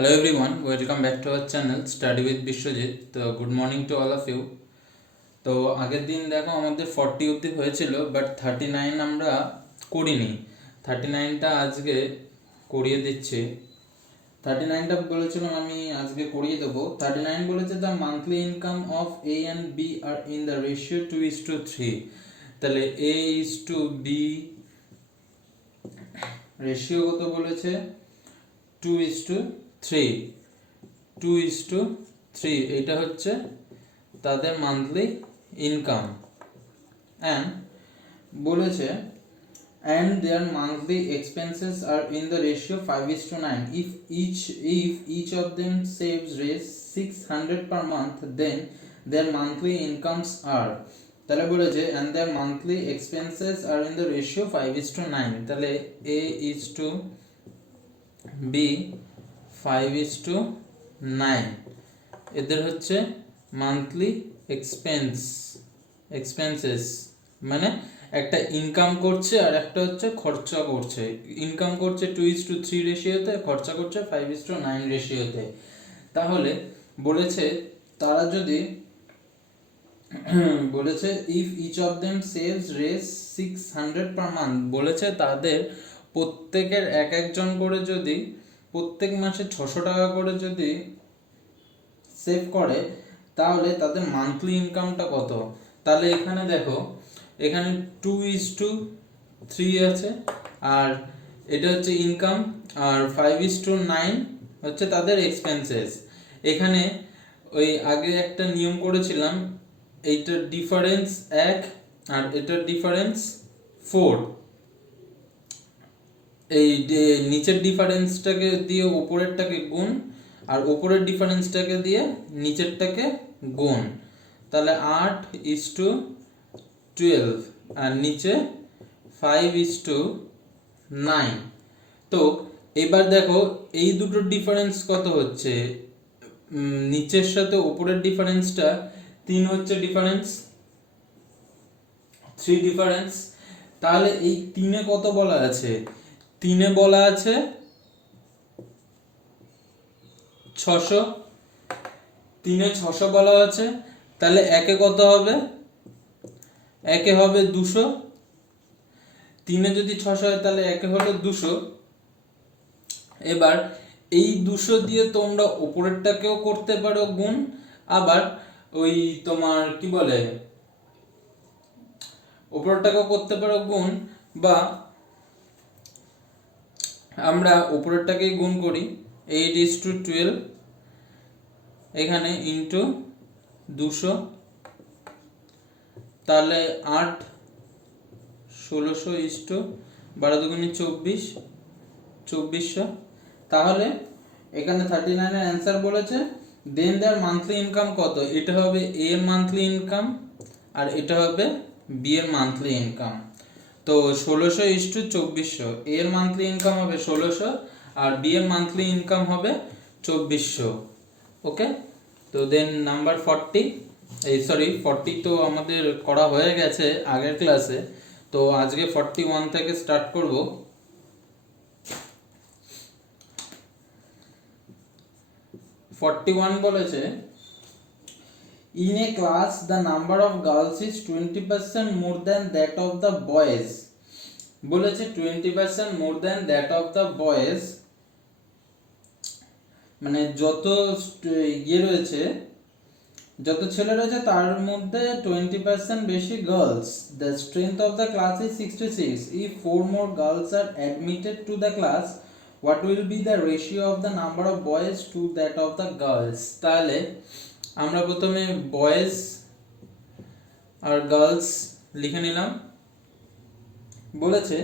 Hello everyone, welcome back to our channel Study with Bishwajit. তো good morning to all of you. তো আগের দিন দেখো আমাদের 40 অবধি হয়েছিল, বাট 39 আমরা করিনি। 39টা আজকে করিয়ে দিচ্ছি। 39টা বলেছিলাম আমি আজকে করিয়ে দেবো। 39 বলেছে the monthly income of A and B are in the ratio 2:3। তাহলে A is to B ratio কত বলেছে? 2:3। 2:3 এটা হচ্ছে তাদের মান্থলি ইনকাম। অ্যান্ড বলেছে and their monthly expenses are in the ratio 5:9. If each of them saves raise 600 per month, then their monthly incomes are, তাহলে বলেছে and their monthly expenses are in the ratio 5:9। তাহলে A is to B 5:9 এদের হচ্ছে monthly expenses, মানে একটা income করছে আর একটা হচ্ছে খরচা করছে। ইনকাম করছে 2:3 রেশিওতে, খরচা করছে 5:9 রেশিওতে। তাহলে বলেছে তারা যদি বলেছে if each of them saves রেস 600 পার মান্থ, বলেছে তাদের প্রত্যেকের একজন করে যদি প্রত্যেক মাসে 600 টাকা করে যদি সেভ করে, তাহলে তাদের মান্থলি ইনকামটা কত? তাহলে এখানে দেখো, এখানে 2:3 আছে, আর এটা হচ্ছে ইনকাম, আর 5:9 হচ্ছে তাদের এক্সপেন্সেস। এখানে ওই আগে একটা নিয়ম করেছিলাম, এইটার ডিফারেন্স 1 আর এটার ডিফারেন্স 4। এই নিচের ডিফারেন্সটাকে দিয়ে উপরেরটাকে গুণ, আর উপরের ডিফারেন্সটাকে দিয়ে নিচেরটাকে গুণ। তাহলে 8:12 আর নিচে 5:9। তো এবার দেখো এই দুটোর ডিফারেন্স কত হচ্ছে। নিচের সাথে উপরের ডিফারেন্সটা 3 হচ্ছে ডিফারেন্স, 3 ডিফারেন্স। তাহলে এই 3-এ কত বলা আছে? 3-এ বলা আছে 600। 3-এ 600 বলা আছে। তাহলে একে কত হবে? একে হবে 200। 3-এ যদি 600 হয় তাহলে একে হলো 200। এবার এই 200 দিয়ে তোমরা উপরেরটাকেও করতে পারো গুণ, আবার ওই তোমার কি বলে উপরেরটাকেও করতে পারো গুণ, বা আমরা উপরেরটাকেই গুণ করি। 8:12 এখানে ইন্টু 200, তাহলে 8 1600 12 দুগুণে 24 2400। তাহলে এখানে 39 এর অ্যান্সার বলেছে দেন দেয়ার মান্থলি ইনকাম কত? এটা হবে এ এর মান্থলি ইনকাম আর এটা হবে বি এর মান্থলি ইনকাম। তো 1600:2400, এ এর মান্থলি ইনকাম হবে 1600 আর বি এর মান্থলি ইনকাম হবে 2400। ওকে, তো দেন নাম্বার 40, 40 তো আমাদের করা হয়ে গেছে আগের ক্লাসে, তো আজকে 41 থেকে স্টার্ট করব। 41 বলেছে in a class the number of girls is 20% more than that of the boys। বলেছে 20% more than that of the boys, মানে যত রয়েছে, যত ছেলে রয়েছে তার মধ্যে 20% বেশি girls. the strength of the class is 66। if 4 more girls are admitted to the class, what will be the ratio of the number of boys to that of the girls? তাহলে আমরা প্রথমে বয়েজ আর girls লিখে নিলাম। বলেছে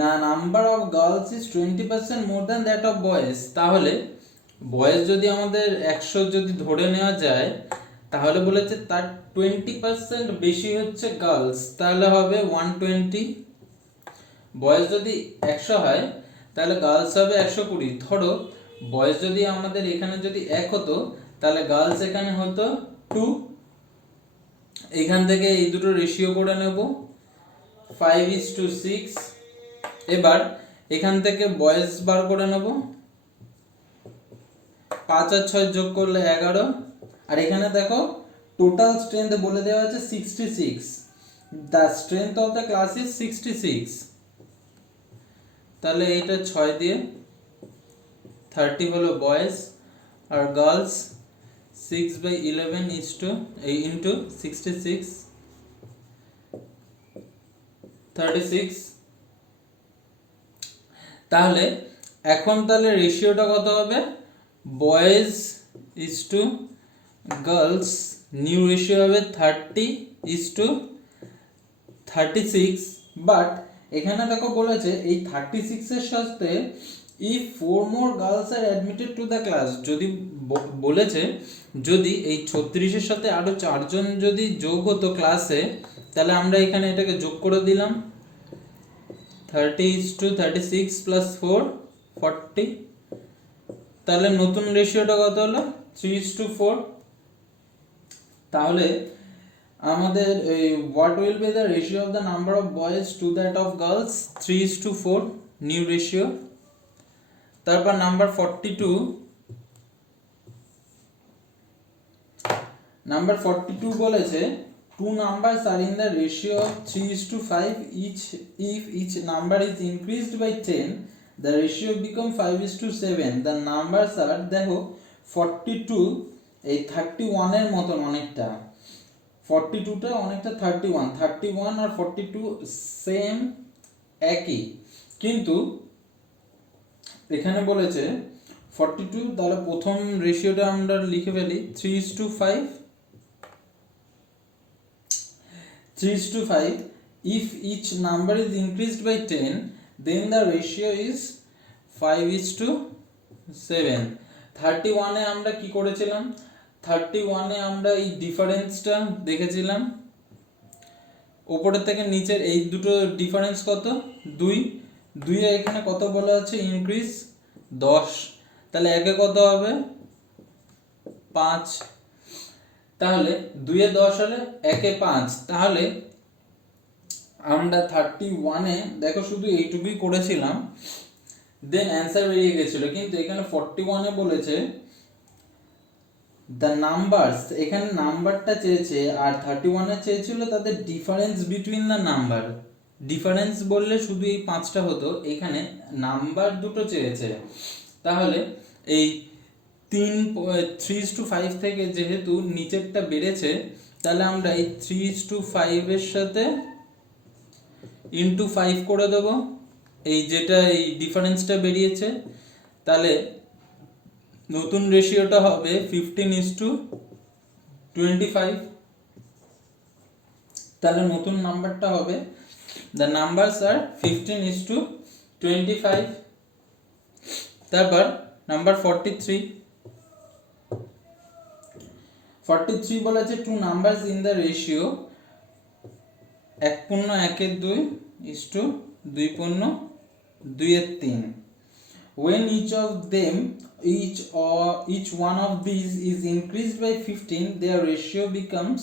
না number of girls is 20% more than that of boys. তাহলে boys যদি আমাদের 100 যদি ধরে নেওয়া যায়, তাহলে বলেছে তার 20% বেশি হচ্ছে গার্লস, তাহলে হবে 120। বয়েজ যদি 100 হয় তাহলে গার্লস হবে 120। ধরো বয়েজ যদি আমাদের এখানে যদি 1 হতো, তাহলে গার্লস এখানে হতো 2। এখান থেকে এই দুটো রেশিও করে নেব 5:6। এবার এখান থেকে বয়েজ বার করে নেব 5 আর 6 যোগ করলে 11, আর এখানে দেখো টোটাল স্ট্রেংথ বলে দেওয়া আছে 66, the strength of the class is 66। তাহলে এটা 6 দিয়ে 30 হলো বয়েজ, আর গার্লস 6/11 ইন্টু 66 36। তাহলে এখন তাহলে রেশিওটা কত হবে, boys is to girls new ratio হবে 30:36, বাট এখানে দেখো বলেছে এই 36 এর সাথে if 4 more girls are admitted to the class, যদি বলেছে যদি এই 36 এর সাথে আরো 4 জন যদি যোগ হতো ক্লাসে, তাহলে আমরা এখানে এটাকে যোগ করে দিলাম 30:36 প্লাস 4 40, তাহলে নতুন রেশিওটা কত হলো 3:4। তাহলে আমাদের এই what will be the ratio of the number of boys to that of girls, 3:4 new ratio. তারপর নাম্বার 42 বলেছে two numbers are in the ratio of 3:5 each, if each number is increased by 10 the ratio become 5:7, the numbers are, দেখো 42 এই 31 এর মতন অনেকটা, 42 টা অনেকটা 31 আর 42 same একই, কিন্তু এখানে বলেছে 42, তাহলে প্রথম রেশিওটা আমরা লিখে ফেলি 3:5 if each number is increased by 10 then the ratio is 5:7। 31 এ আমরা কি করেছিলাম, 31 এ আমরা এই ডিফারেন্সটা দেখেছিলাম, উপরের থেকে নিচের এই দুটো ডিফারেন্স কত 2 এ এখানে কত বলা আছে ইনক্রিজ 10, তাহলে একে কত হবে 5, তাহলে 2 এ 10 হলে একে 5, তাহলে আমরা 31 এ দেখো শুধু এইটুকুই করেছিলাম, দেন অ্যান্সার বেরিয়ে গেছিল, কিন্তু এখানে 41 এ বলেছে দ্য নাম্বারস, এখানে নাম্বারটা চেয়েছে আর 31 এ চেয়েছিল তাদের difference between the number, difference বললে শুধু এই 5টা হতো, এখানে নাম্বার দুটো চেয়েছে, তাহলে এই 3:5 থেকে যেহেতু নিচেরটা বেড়েছে, তাহলে আমরা এই 3:5 এর সাথে ইনটু 5 করে দেব, এই যেটা এই ডিফারেন্সটা বেরিয়েছে, তাহলে নতুন রেশিওটা হবে 15:25, তাহলে নতুন নাম্বারটা হবে the numbers are 15:25। তারপর নাম্বার 43 বলেছে two numbers in the ratio 1:2:2:3 when each one of these is increased by 15 their ratio becomes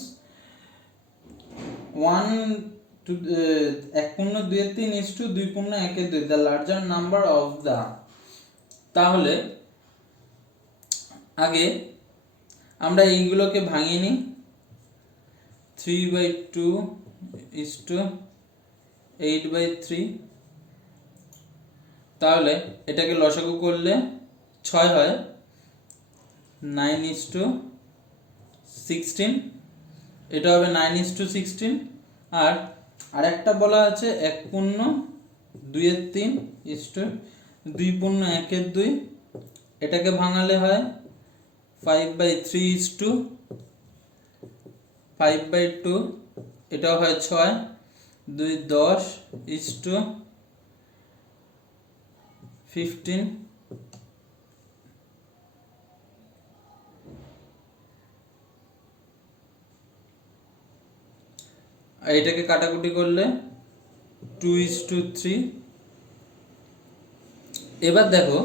1:2:3:2:1:2, the larger number of the, তাহলে আগে আমরা এইগুলোকে ভাঙিয়ে নিই, 3/2:8/3, তাহলে এটাকে লসাগু করলে 6 হয়, 9:16, এটা হবে 9:16, আর আরেকটা বলা আছে 1:2:3:2:1:2, এটাকে ভাঙালে হয় 5/3:5/2, এটাও হয় 6, 2:10:15, আর এটাকে কাটাকুটি করলে 2:3। এবার দেখো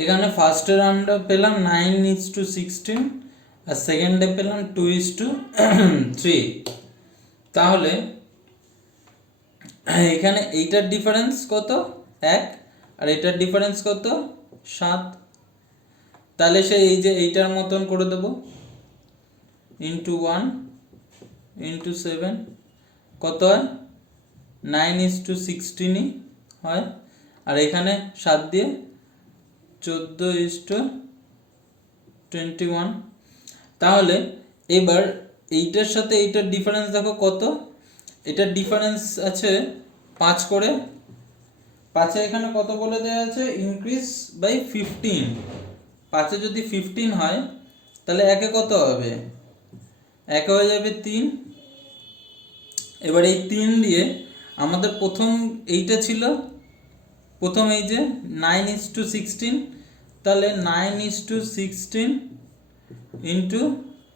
এখানে ফার্স্টের আমরা পেলাম 9:16 আর সেকেন্ডে পেলাম 2:3, তাহলে এখানে এইটার ডিফারেন্স কত 1 আর এটার ডিফারেন্স কত 7, তাহলে সে এই যে এইটার মতন করে দেব, ইন্টু 1 ইন্টু 7 কত হয়, 9:16 হয়। আর এখানে 7 দিয়ে 14:21। তাহলে এবার এইটার সাথে এইটার ডিফারেন্স দেখো কত, এটার ডিফারেন্স আছে 5 করে। 5 এখানে কত বলে দেওয়া আছে, ইনক্রিজ বাই 15। 5 যদি 15 হয় তাহলে একে কত হবে, একে হয়ে যাবে 3। এবার এই 3 দিয়ে আমাদের প্রথম এইটা ছিল, প্রথম এই যে 9:16, তাহলে 9:16 ইন্টু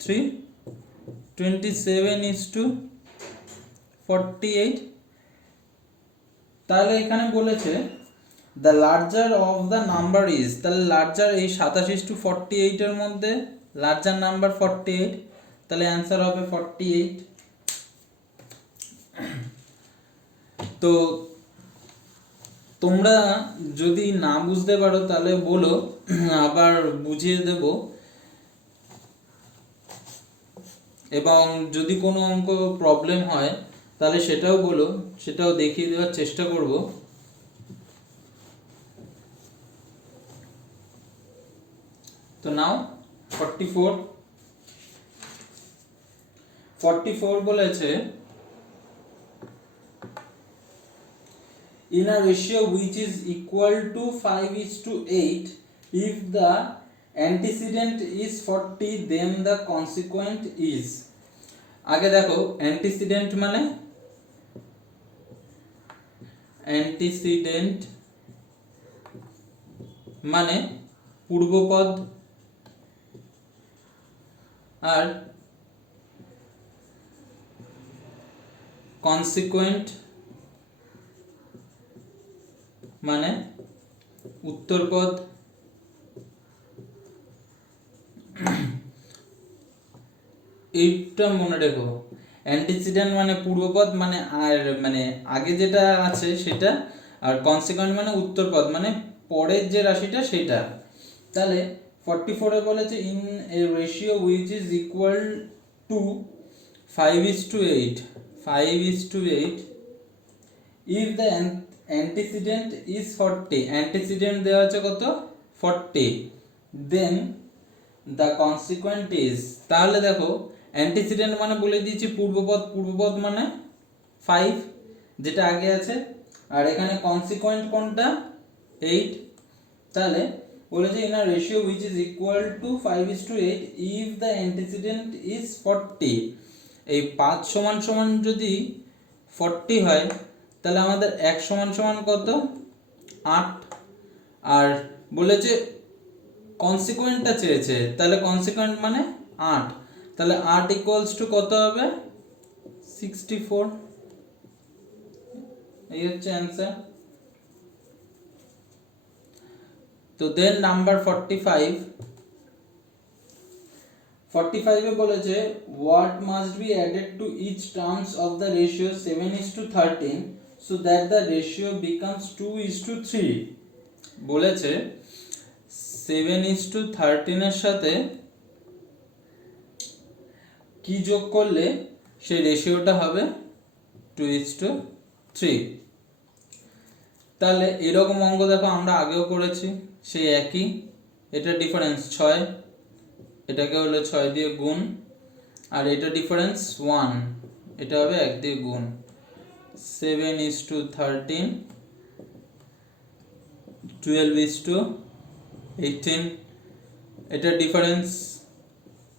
3 27:48। তাহলে এখানে বলেছে the larger of the number is, তাহলে লার্জার এই 27:48 এর মধ্যে লার্জার নাম্বার 48, তাহলে অ্যান্সার হবে 48। তো তোমরা যদি না বুঝতে পারো তাহলে বলো, আবার বুঝিয়ে দেব। এবং যদি কোনো অঙ্ক প্রবলেম হয় তাহলে সেটাও বলো, সেটাও দেখিয়ে দেওয়ার চেষ্টা করব। তো নাও 44 বলেছে in a ratio which is equal to 5:8, if the antecedent is 40 then the consequent is। আগে দেখো antecedent মানে পূর্বপদ, আর consequent মানে উত্তরপদ। এইটা মনে রেখো, অ্যান্টিসিডেন্ট মানে পূর্বপদ মানে আর মানে আগে যেটা আছে সেটা, আর কনসিকুয়েন্ট মানে উত্তরপদ মানে পরের যে রাশিটা সেটা। তাহলে 44 এ বলেছে in a ratio which is equal to 5:8 if the antecedent is 40, antecedent দেওয়া আছে কত 40, then the consequent is, তাহলে দেখো antecedent মানে বলে দিয়েছি পূর্বপদ মানে 5 যেটা আগে আছে, আর এখানে consequent কোনটা 8। তাহলে বলেছে in a ratio which is equal to 5:8 if the antecedent is 40, এই 5 সমান সমান যদি 40 হয় তাহলে আমাদের 1 সমান সমান কত 8। আর বলেছে কনসিকুয়েন্টটা চেয়েছে, তাহলে কনসিকুয়েন্ট মানে 8, তাহলে 8 ইকুয়ালস টু কত হবে 64। এই হচ্ছে অ্যান্সার। তো দেন নাম্বার 45 এ বলেছে what must be added to each terms of the ratio 7:13 so that the ratio becomes 2:3। বলেছে 7:13 এর সাথে কি যোগ করলে সেই রেশিওটা হবে 2:3। তাহলে এরকম অঙ্ক দেখো আমরা আগেও করেছি, সেই একই। এটা ডিফারেন্স 6, এটাকে হলো 6 দিয়ে গুণ, আর এটা ডিফারেন্স 1, এটা হবে 1 দিয়ে গুণ। 7:13 12:18, এটা ডিফারেন্স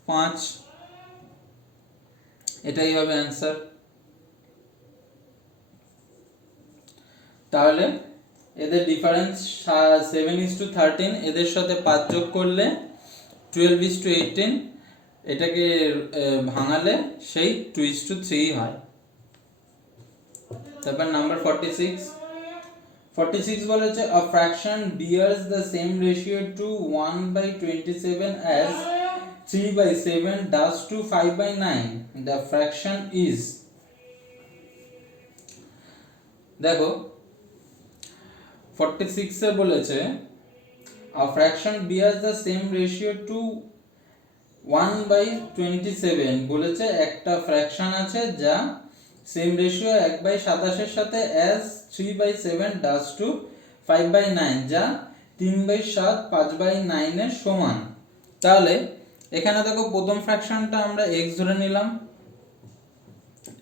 5, এটাই হবে অ্যান্সার। তাহলে এদের ডিফারেন্স 7:13, এদের সাথে 5 যোগ করলে 12:18, এটাকে ভাঙালে সেই 2:3 হয়। তারপর নাম্বার 46 বলেছে a fraction bears the same ratio to 1/27 as 3/7 does to 5/9, the fraction is। দেখো 46 এ বলেছে a fraction bears the same ratio to 1/27 বলেছে একটা ফ্র্যাকশন আছে যা সেম রেশিও 1/27 এর সাথে as 3/7 does to 5/9 যা 3/7 5/9 এর সমান। তাহলে এখানে দেখো প্রথম ফ্র্যাকশনটা আমরা x ধরে নিলাম,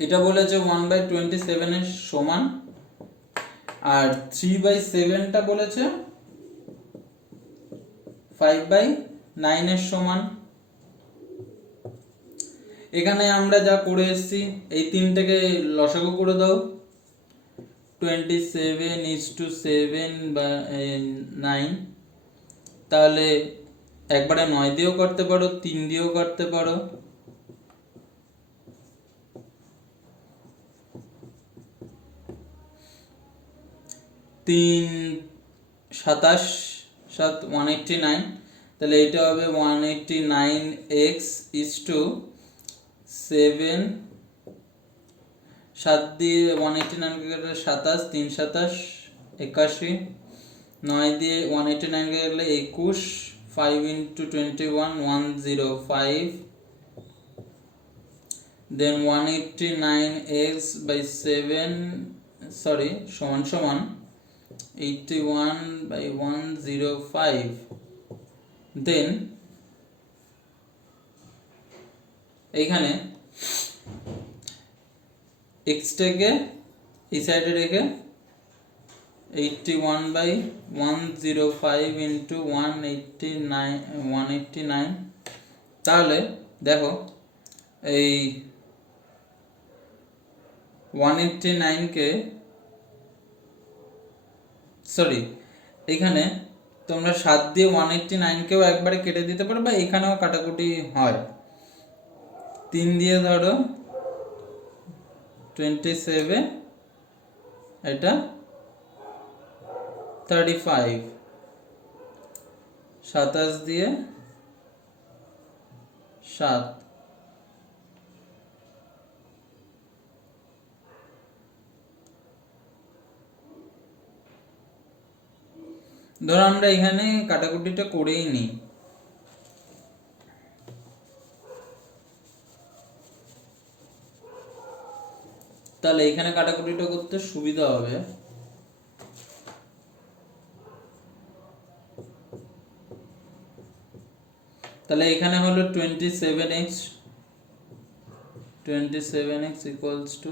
এটা বলেছে 1/27 এর সমান, আর 3/7টা বলেছে 5/9 এর সমান। এখানে আমরা যা করে এসেছি এই তিনটাকে লসাগু করে দাও, 27:7/9, তাহলে একবারে 9 দিয়েও করতে পারো, 3 দিয়েও করতে পারো। 3 27 7 189, তাহলে এটা হবে 189x is to 7, 7 দিয়ে 189 কে গেলে 27, 3 27 81, 9 দিয়ে 189 কে গেলে 21, 5 into 21 105, then 189x by 7 সমান সমান 81/105, দেন এইখানে x টাকে এই সাইডে রেখে 81/105 into 189, তাহলে দেখো এই 189 কে এখানে তোমরা 7 দিয়ে 189 কেও একবারে কেটে দিতে পারো, বা এখানেও কাটাকুটি হয়। 3 দিয়ে ধরো 27, এটা 35, 27 দিয়ে 7, ধরো আমরা এখানে কাটাকুটিটা করেই নিই, তাহলে এখানে কাটাকুটিটা করতে সুবিধা হবে। তাহলে এখানে হলো 27x equals to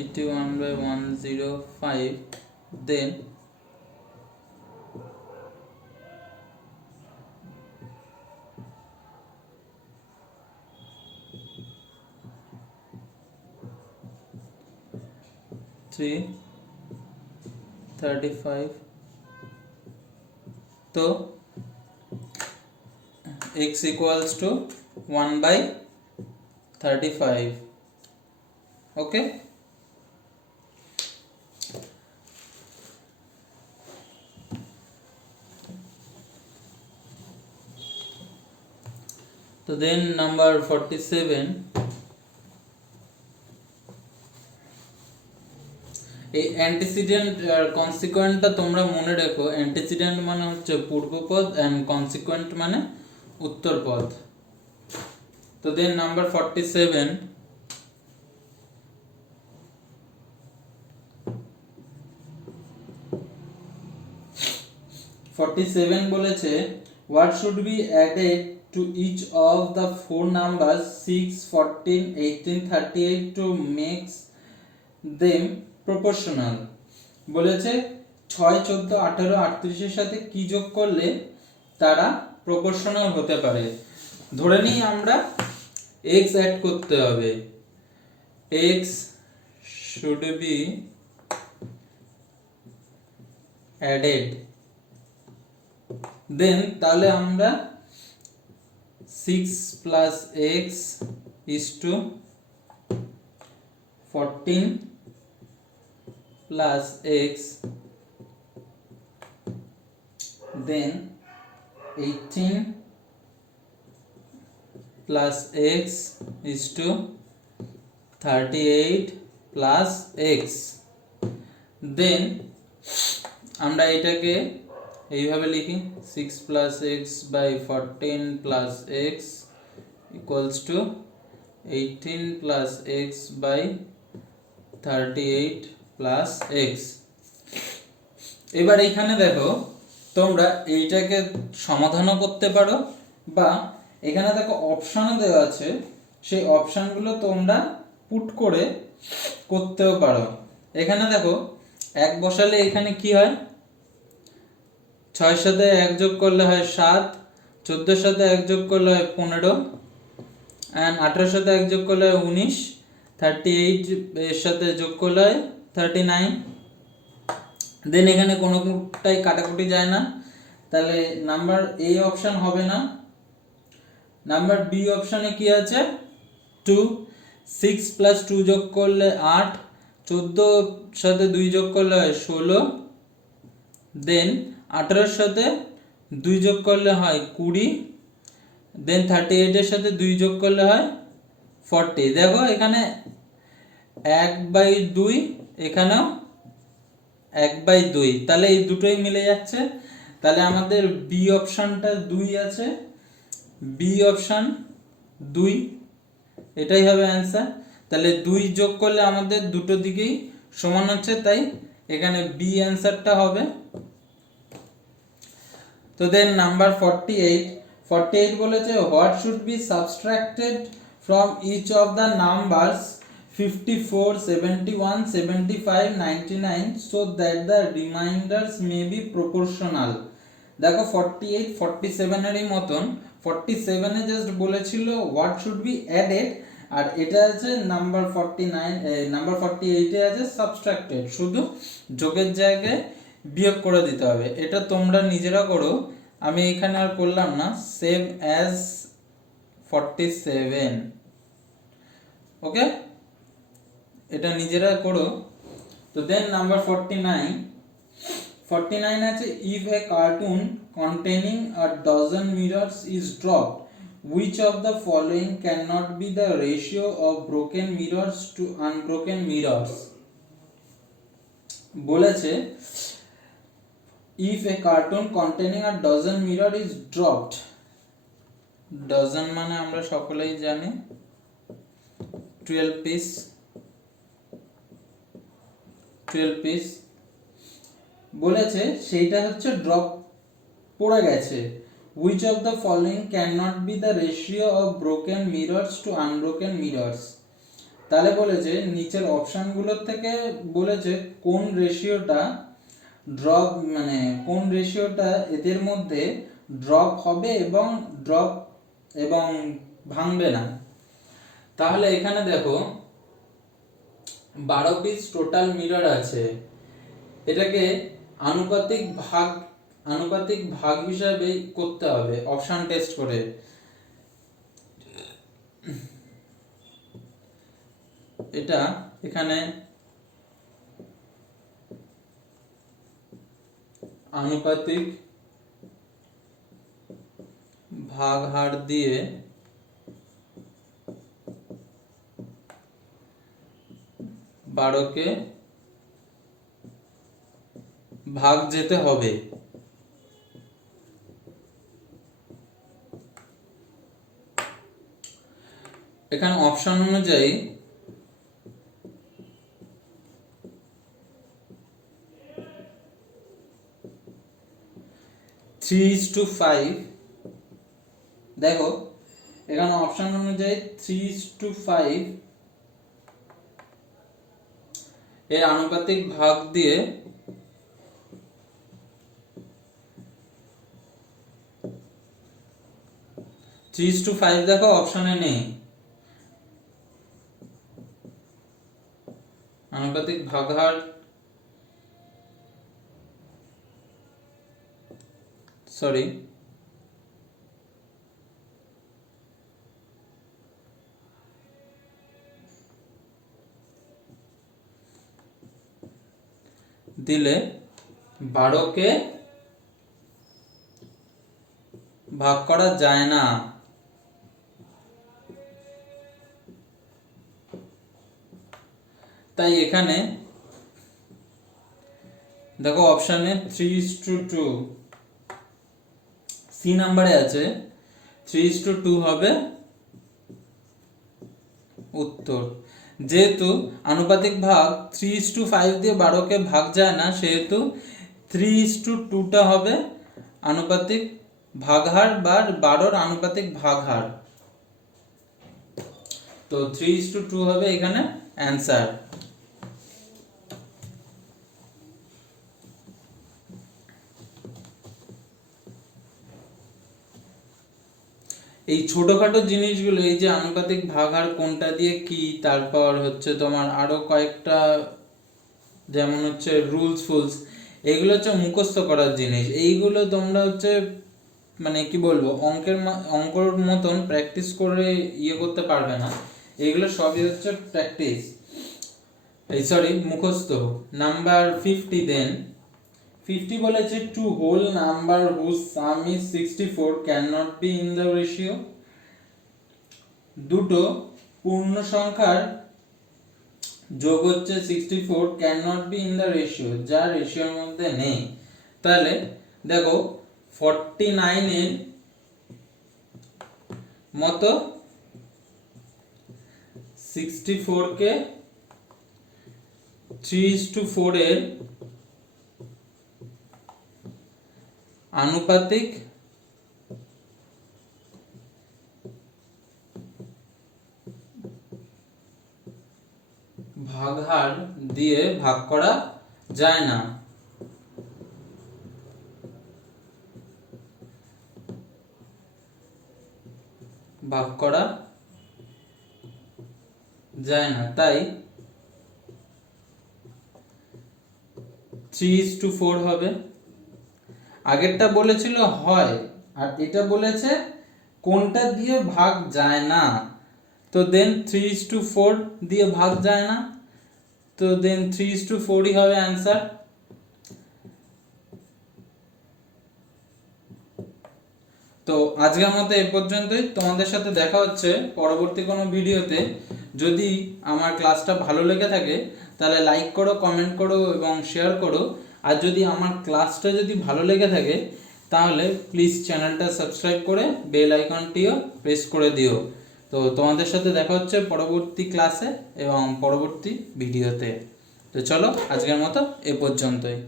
81/105, then three 35, तो x equals to 1/35, okay। तो then number 47, এই অ্যান্টিসিডেন্ট আর কনসিকুয়েন্টটা তোমরা মনে রেখো। অ্যান্টিসিডেন্ট মানে হচ্ছে পূর্বপদ এন্ড কনসিকুয়েন্ট মানে উত্তরপদ। তো দেন নাম্বার 47 বলেছে what should be added to each of the four numbers 6, 14, 18, 38 to make them proportional। বলেছে 6, 14, 18, 38 এর সাথে কি যোগ করলে তারা প্রপোর্শনাল হতে পারে। ধরে নিই আমরা x অ্যাড করতে হবে, x should be added, then তাহলে আমরা 6 plus x is to 14 plus x, then 18 plus x is to 38 plus x, then আমরা এটাকে এইভাবে লিখি 6 plus x by 14 plus x equals to 18 plus x by 38 plus x. এবার এখানে দেখো তোমরা এইটাকে সমাধানও করতে পারো, বা এখানে দেখো অপশানও দেওয়া আছে, সেই অপশানগুলো তোমরা পুট করে করতেও পারো। এখানে দেখো এক বসালে এখানে কি হয়, 6 সাথে 1 যোগ করলে হয় 7, 14 সাথে 1 যোগ করলে হয় 15, অ্যান্ড 18 সাথে 1 যোগ করলে হয় 19, 38 এর সাথে যোগ করলে হয় 39। দেন এখানে কোনোটাই কাটাকুটি যায় না, তাহলে নাম্বার এ অপশান হবে না। নাম্বার বি অপশানে কি আছে 2, 6 প্লাস 2 যোগ করলে 8, 14 সাথে 2 যোগ করলে হয় 16, দেন 18 সাথে 2 যোগ করলে হয় 20, দেন 38 এর সাথে 2 যোগ করলে হয় 40। দেখো এখানে 1/2, এখানেও 1/2, তাহলে এই দুটোই মিলে যাচ্ছে। তাহলে আমাদের বি অপশানটা 2 আছে, বি অপশান 2, এটাই হবে অ্যান্সার। তাহলে 2 যোগ করলে আমাদের দুটো দিকেই সমান হচ্ছে, তাই এখানে বি অ্যান্সারটা হবে। তো দেন নাম্বার 48 বলেছে what should be subtracted from each of the numbers 54, 71, 75, 99 so that the remainders may be proportional। দেখো 48, 47 এরই মতন 47 এ জাস্ট বলেছিল হোয়াট শুড বি অ্যাডেড, আর এটা আছে নাম্বার 49, নাম্বার 48 এ আছে সাবট্রাক্টেড, শুধু যোগের জায়গায় বিয়োগ করে দিতে হবে। এটা তোমরা নিজেরা করো, আমি এখানে আর করলাম না। সেম অ্যাজ 47, ওকে, এটা নিজেরা করো। তো দেন নাম্বার 49 আছে if a cartoon containing a dozen mirrors is dropped, which of the following cannot be the ratio of broken mirrors to unbroken mirrors। বলেছে if a cartoon containing a dozen mirror is dropped, dozen মানে আমরা সকলেই জানি 12 piece বলেছে, সেইটা হচ্ছে drop পড়ে গেছে। which of the following cannot be the ratio of broken mirrors to unbroken mirrors। তাহলে বলেছে নিচের অপশনগুলোর থেকে বলেছে কোন রেশিওটা ড্রপ, মানে কোন রেশিওটা এদের মধ্যে ড্রপ হবে এবং ভাঙবে না। তাহলে এখানে দেখো 12 পিস টোটাল মিরর আছে, এটাকে আনুপাতিক ভাগ হিসাবে করতে হবে অপশন টেস্ট করে। এটা এখানে আনুপাতিক ভাগ হার দিয়ে বারোকে ভাগ যেতে হবে। এখানে অপশন অনুযায়ী 3:5, দেখো এখানে অপশন অনুযায়ী 3:5 এর আনুপাতিক ভাগ দিয়ে 3:5 দেখো অপশনে নেই, আনুপাতিক ভাগ হার দিলে 12কে ভাগ করা যায় না। তাই এখানে দেখো অপশানে 3:2, সি নাম্বারে আছে 3:2 হবে উত্তর। যেহেতু আনুপাতিক ভাগ 3:5 দিয়ে 12কে ভাগ যায় না, সেহেতু 3:2টা হবে আনুপাতিক ভাগহার বা 12র আনুপাতিক ভাগহার। তো 3:2 হবে এখানে অ্যান্সার। এই ছোটখাটো জিনিসগুলো, এই যে আনুপাতিক ভাগহার কোনটা দিয়ে কি, তারপর হচ্ছে তোমার আরো কয়েকটা যেমন হচ্ছে রুলস ফুলস, এগুলো হচ্ছে মুখস্থ করার জিনিস। এইগুলো তোমরা হচ্ছে মানে কি বলবো, অঙ্কর মতন প্র্যাকটিস করে ইয়ে করতে পারবে না। এগুলো সবই হচ্ছে প্র্যাকটিস, এই সরি মুখস্থ। নাম্বার 50 দেন 50 বলেছে two whole number whose sum is 64 can not be in the ratio. দুটো পূর্ণ সংখ্যার যোগ হচ্ছে 64 can not be in the ratio, যা রেশিওর মধ্যে নেই। তাহলে দেখো 49 এর মতো 64 কে 3:4 এর আনুপাতিক ভাগহার দিয়ে ভাগ করা যায় না। ভাগ করা যায় না, তাই 3:4 হবে। আগেরটা বলেছিল হয়, আর এটা বলেছে কোনটা দিয়ে ভাগ যায় না। তো দেন 3:4 দিয়ে ভাগ যায় না, তো দেন 3:4ই হবে অ্যান্সার। তো আজকের মতো এ পর্যন্তই। তোমাদের সাথে দেখা হচ্ছে পরবর্তী কোনো ভিডিওতে। যদি আমার ক্লাসটা ভালো লেগে থাকে তাহলে লাইক করো, কমেন্ট করো এবং শেয়ার করো। আর যদি আমার ক্লাসটা যদি ভালো লেগে থাকে তাহলে প্লিজ চ্যানেলটা সাবস্ক্রাইব করে বেল আইকনটিও প্রেস করে দিও। তো তোমাদের সাথে দেখা হচ্ছে পরবর্তী ক্লাসে এবং পরবর্তী ভিডিওতে। তো চলো আজকের মতো এ পর্যন্তই।